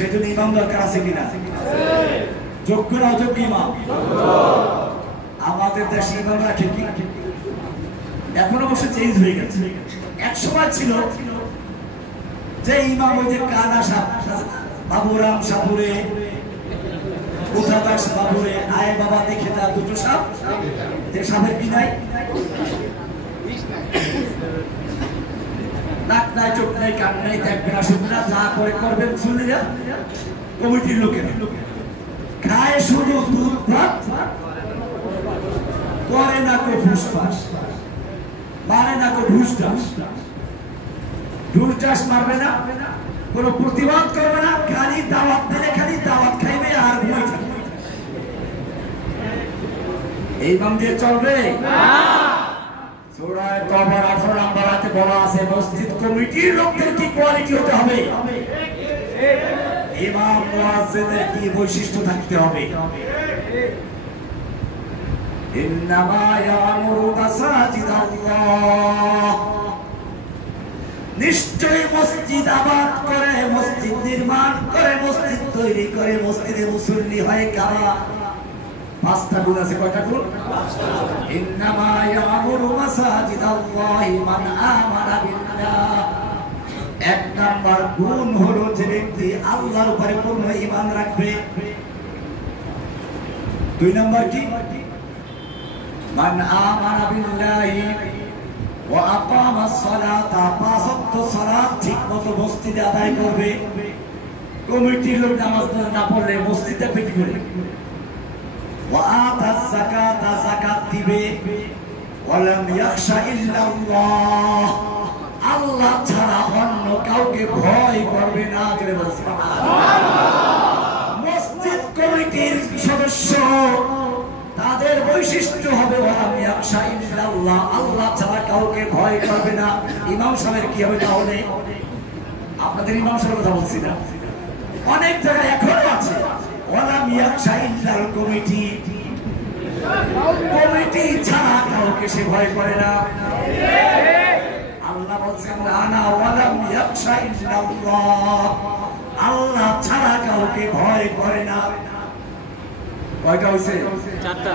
সেজন্য ইমাম দরকার আছে কিনা? যোগ্য না অযোগ্য ইমাম? আমাদের দেশে ইমাম রাখে কি? এখন অবশ্য চেঞ্জ হয়ে গেছে। এক সময় ছিল যে ইমাম ওই যে কানা সাপ বাবুরাম সাপুরে কোথাদাস বাবুরে আয় বাবা দেখে তা দুটো সাপ, যে সাপের কি নাই, নাক নাই, চোখ নাই, কান নাই, দেখবে না, শুনবে না, যা করে করবে মুসল্লিরা, কমিটির লোকেরা খায় শুধু দুধ ভাত, করে না কো ফুসফাস, মানে না কো ঢুসঢাস, ঢুসঢাস মারবে না, কোন প্রতিবাদ করবে না, খালি দাওয়াত দিলে খালি দাওয়াত খাইবে আর ঘুমাই থাকবে। এই ইমাম দিয়ে চলবে না। সূরা তওবার 18 নম্বর আয়াতে বলা আছে মসজিদ কমিটির লোকদের কি কোয়ালিটি হতে হবে, ইমাম মুয়াজ্জিনের কি বৈশিষ্ট্য থাকতে হবে। ইন্নামা ইয়ামুরু মাসাজিদাল্লাহ, নিশ্চয়ই মসজিদ আবাদ করে, মসজিদ নির্মাণ করে, মসজিদ তৈরি করে, মসজিদে মুসল্লি হয় কারা? পাঁচটা গুণ আছে। কয়টা গুণ? ইন্নামা ইয়ামুরু মাসাজিদাল্লাহি মান আমানা বিল্লাহ, এক নাম্বার গুণ হলো যে ব্যক্তি আল্লাহর উপরে পূর্ণ ঈমান রাখবে। দুই নাম্বার কি? মান আমানা বিল্লাহি ওয়া আকামাস সালাতা, পাঁচ ওয়াক্ত সালাত ঠিকমতো মসজিদে আদায় করবে। কমিটির লোক নামাজ না পড়লে মসজিদে পেটি করে। ওয়া আতাস যাকাতা, যাকাত দিবে। ওয়া লাম ইয়াখশা ইল্লাল্লাহ, আল্লাহ ছাড়া অন্য কাউকে ভয় করবে না। মসজিদ কমিটির সদস্য তাদের বৈশিষ্ট্য হবে ওয়ালাম ইয়াখশা ইল্লাল্লাহ, আল্লাহ ছাড়া কাউকে ভয় করবে না। ইমাম সাহেবের কি হবে তাহলে? আপনাদের ইমাম সাহেবের কথা বলছি না, অনেক জায়গায় এখনো আছে ওয়ালাম ইয়াখশা ইল্লাল কমিটি, কমিটি ছাড়া কাউকে সে ভয় করে না। আল্লাহ বলছেন না ওয়ালাম ইয়াখশা ইল্লাল্লাহ, আল্লাহ ছাড়া কাউকে ভয় করে না। কয়টা হইছে? 4টা।